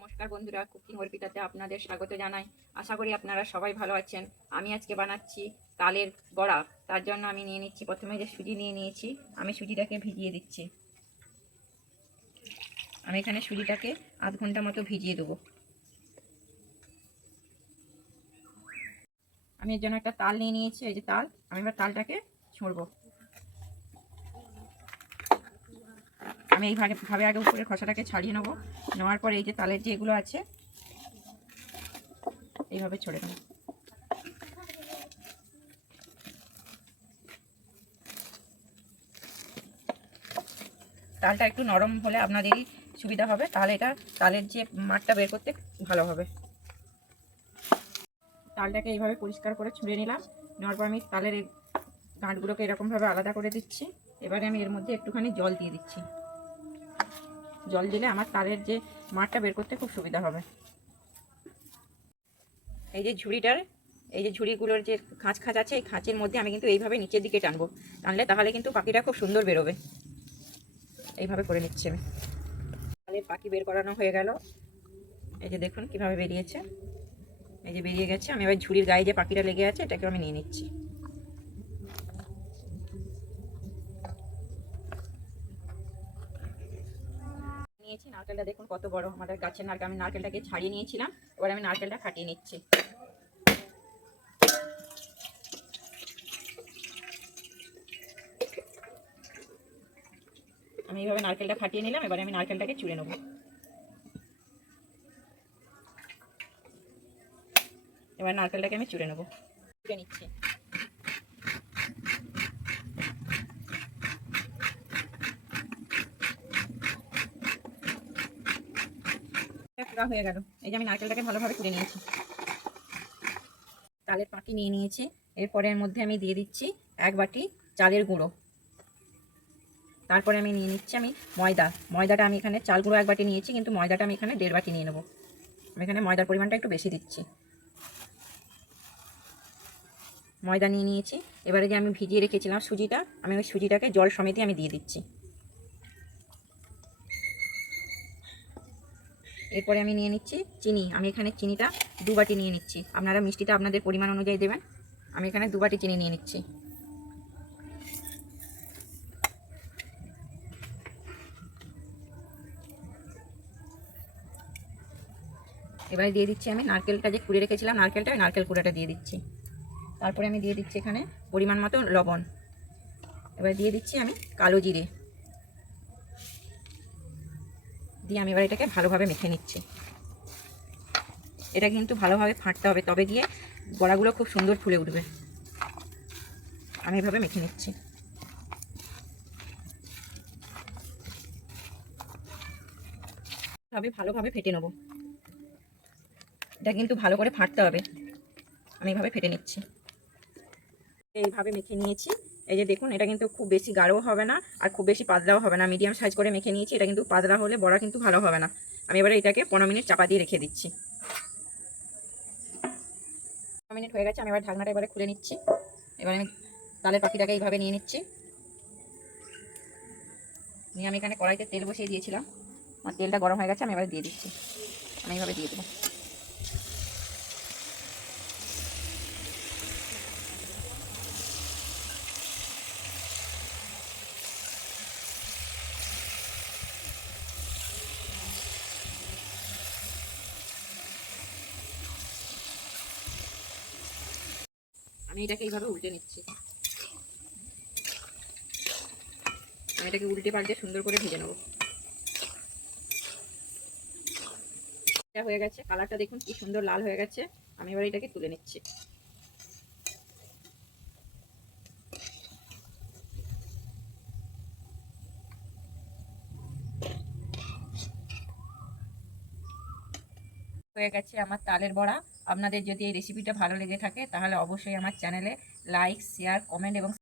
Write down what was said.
নমস্কার বন্ধুরা, কুকিং অর্পিতাতে আপনাদের স্বাগত জানাই। আশা করি আপনারা সবাই ভালো আছেন। আমি আজকে বানাচ্ছি তালের বড়া। তার জন্য আমি নিয়ে নিচ্ছি প্রথমে যে সুজি নিয়ে নিয়েছি, আমি সুজিটাকে ভিজিয়ে দিচ্ছি। আমি এখানে সুজিটাকে আধ ঘণ্টা মতো ভিজিয়ে দেবো। আমি এর জন্য একটা তাল নিয়ে নিয়েছি, এই যে তাল। আমি এবার তালটাকে ছুঁড়বো। আমি এইভাবে ভাবে আগে উপরের খসাটাকে ছাড়িয়ে নেব। নেওয়ার পরে এই যে তালের যে এগুলো আছে, এইভাবে ছড়ে দেবো তালটা একটু নরম হলে আপনাদেরই সুবিধা হবে। তাহলে এটা তালের যে মাঠটা বের করতে ভালো হবে। তালটাকে এইভাবে পরিষ্কার করে ছুঁড়ে নিলাম। নেওয়ার পর আমি তালের এই গাঁটগুলোকে এরকমভাবে আলাদা করে দিচ্ছি। এবারে আমি এর মধ্যে একটুখানি জল দিয়ে দিচ্ছি। জল দিলে আমার তালের যে মাঠটা বের করতে খুব সুবিধা হবে। এই যে ঝুড়িটার, এই যে ঝুড়িগুলোর যে খাঁচ খাঁচ আছে, এই খাঁচের মধ্যে আমি কিন্তু এইভাবে নিচের দিকে টানবো। টানলে তাহলে কিন্তু পাখিটা খুব সুন্দর বেরোবে। এইভাবে করে নিচ্ছি আমি। তাহলে পাখি বের করানো হয়ে গেল। এই যে দেখুন কীভাবে বেরিয়েছে। এই যে বেরিয়ে গেছে। আমি এবার ঝুড়ির গায়ে যে পাখিটা লেগে আছে এটাকে আমি নিয়ে নিচ্ছি। নিয়েছি। নারকেলটা দেখুন কত বড়। আমাদের গাছের নারকেল, আমি নারকেলটাকে ছাড়িয়ে নিয়েছিলাম। এবার আমি নারকেলটা ফাটিয়ে নিচ্ছি। আমি এইভাবে নারকেলটা ফাটিয়ে নিলাম। এবারে আমি নারকেলটাকে চুড়ে নেব। এবার নারকেলটাকে আমি চুড়ে নেব। চুড়ে নিচ্ছি। পুরা হয়ে গেল। এই যে আমি নারকেলটাকে ভালোভাবে তুলে নিয়েছি। তালের পাটি নিয়ে নিয়েছি। এরপরে এর মধ্যে আমি দিয়ে দিচ্ছি এক বাটি চালের গুঁড়ো। তারপরে আমি নিয়ে নিচ্ছি আমি ময়দা। ময়দাটা আমি এখানে চাল গুঁড়ো এক বাটি নিয়েছি, কিন্তু ময়দাটা আমি এখানে দেড় বাটি নিয়ে নেব। আমি এখানে ময়দার পরিমাণটা একটু বেশি দিচ্ছি। ময়দা নিয়ে নিয়েছি। এবারে যে আমি ভিজিয়ে রেখেছিলাম সুজিটা, আমি ওই সুজিটাকে জল সমেতই আমি দিয়ে দিচ্ছি। এরপরে আমি নিয়ে নিচ্ছি চিনি। আমি এখানে চিনিটা দু বাটি নিয়ে নিচ্ছি। আপনারা মিষ্টিটা আপনাদের পরিমাণ অনুযায়ী দেবেন। আমি এখানে দু বাটি চিনি নিয়ে নিচ্ছি। এবারে দিয়ে দিচ্ছি আমি নারকেলটা যে কুড়ে রেখেছিলাম নারকেলটা নারকেল কুড়াটা দিয়ে দিচ্ছি। তারপরে আমি দিয়ে দিচ্ছি এখানে পরিমাণ মতো লবণ। এবার দিয়ে দিচ্ছি আমি কালো জিরে। দিয়ে আমি এবার এটাকে ভালোভাবে মেখে নিচ্ছি। এটা কিন্তু ভালোভাবে ফাটতে হবে, তবে গিয়ে বড়াগুলো খুব সুন্দর ফুলে উঠবে। আমি এভাবে মেখে নিচ্ছি। ভাবে ভালোভাবে ফেটে নেব। এটা কিন্তু ভালো করে ফাটতে হবে। আমি এভাবে ফেটে নিচ্ছি। এইভাবে মেখে নিয়েছি। এই যে দেখুন, এটা কিন্তু খুব বেশি গাঢ়ও হবে না আর খুব বেশি পাতলাও হবে না। মিডিয়াম সাইজ করে মেখে নিয়েছি, এটা কিন্তু পাতলা হলে বড়া কিন্তু ভালো হবে না। আমি এবারে এটাকে পনেরো মিনিট চাপা দিয়ে রেখে দিচ্ছি। পনেরো মিনিট হয়ে গেছে, আমি এবার ঢাকনাটা এবারে খুলে নিচ্ছি। এবার আমি তালের পাখিটাকে এইভাবে নিয়ে নিচ্ছি। নিয়ে আমি এখানে কড়াইতে তেল বসিয়ে দিয়েছিলাম। আমার তেলটা গরম হয়ে গেছে, আমি এবারে দিয়ে দিচ্ছি। আমি এইভাবে দিয়ে দেবো। আমি এটাকে এইভাবে উল্টে নিচ্ছি। আমি এটাকে উল্টে পাল্টে সুন্দর করে ভেজে নেব। এটা হয়ে গেছে। কালারটা দেখুন কি সুন্দর লাল হয়ে গেছে। আমি এবার এটাকে তুলে নিচ্ছি। হয়ে গেছে আমার তালের বড়া। আপনাদের যদি এই রেসিপিটা ভালো লেগে থাকে, তাহলে অবশ্যই আমার চ্যানেলে লাইক শেয়ার কমেন্ট এবং